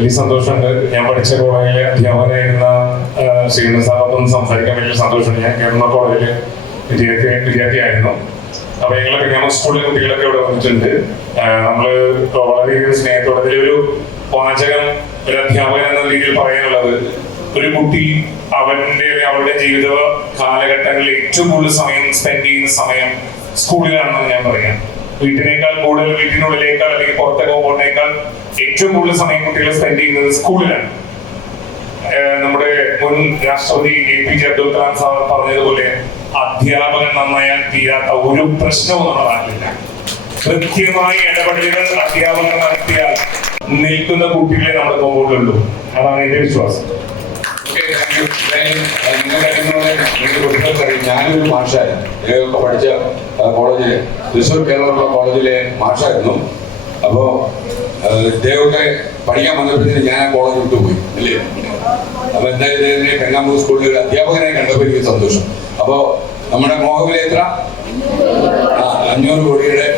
വലിയ സന്തോഷമുണ്ട്. ഞാൻ പഠിച്ച കോളേജിലെ അധ്യാപകനായിരുന്ന ശ്രീധരൻ സാറൊപ്പം സംസാരിക്കാൻ വലിയ സന്തോഷമുണ്ട്. ഞാൻ കേരള കോളേജിൽ വിദ്യാർത്ഥിയായിരുന്നു. അപ്പൊ ഞങ്ങൾ കന്യാകുമാരി സ്കൂളിലെ കുട്ടികളൊക്കെ ഇവിടെ വന്നിട്ടുണ്ട്. നമ്മള് വളരെയധികം സ്നേഹത്തോടെ ഇതിലൊരു വാചകം ഒരു അധ്യാപകൻ എന്ന രീതിയിൽ പറയാനുള്ളത്, ഒരു കുട്ടി അവരുടെ ജീവിത കാലഘട്ടങ്ങളിൽ ഏറ്റവും കൂടുതൽ സമയം സ്പെൻഡ് ചെയ്യുന്ന സമയം സ്കൂളിലാണെന്ന് ഞാൻ പറയാം. വീട്ടിനേക്കാൾ കൂടുതൽ, വീട്ടിനുള്ളിലേക്കാൾ അല്ലെങ്കിൽ പുറത്തേക്ക് പോകുന്നതിനേക്കാൾ ഏറ്റവും കൂടുതൽ സമയം കുട്ടികൾ സ്പെൻഡ് ചെയ്യുന്നത് സ്കൂളിലാണ്. നമ്മുടെ മുൻ രാഷ്ട്രപതി APJ അബ്ദുൽ കലാം സാർ പറഞ്ഞതുപോലെ അധ്യാപകൻ നന്നായാൽ തീരാത്ത ഒരു പ്രശ്നവും നമ്മുടെ നാട്ടിലില്ല. കൃത്യമായി ഇടപെടലുകൾ അധ്യാപകർ നടത്തിയാൽ നിൽക്കുന്ന കുട്ടികളെ നമ്മുടെ കോമ്പൗണ്ടിലുള്ളൂ. അതാണ് എന്റെ വിശ്വാസം. ഞാനൊരു മാഷായിരുന്നു. ഞങ്ങളൊക്കെ പഠിച്ച കോളേജിലെ തൃശ്ശൂർ കേരള കോളേജിലെ മാഷായിരുന്നു. അപ്പോ ഇദ്ദേഹമൊക്കെ പഠിക്കാൻ വന്നപ്പോഴത്തേന് ഞാൻ ആ കോളേജ് വിട്ടുപോയി അല്ലേ. അപ്പൊ എന്തായാലും കന്യാകുമാരി സ്കൂളിൽ ഒരു അധ്യാപകനെ കണ്ടപ്പോൾ എനിക്ക് സന്തോഷം. അപ്പോ നമ്മുടെ മോഹവില എത്ര? 500 കോടിയുടെ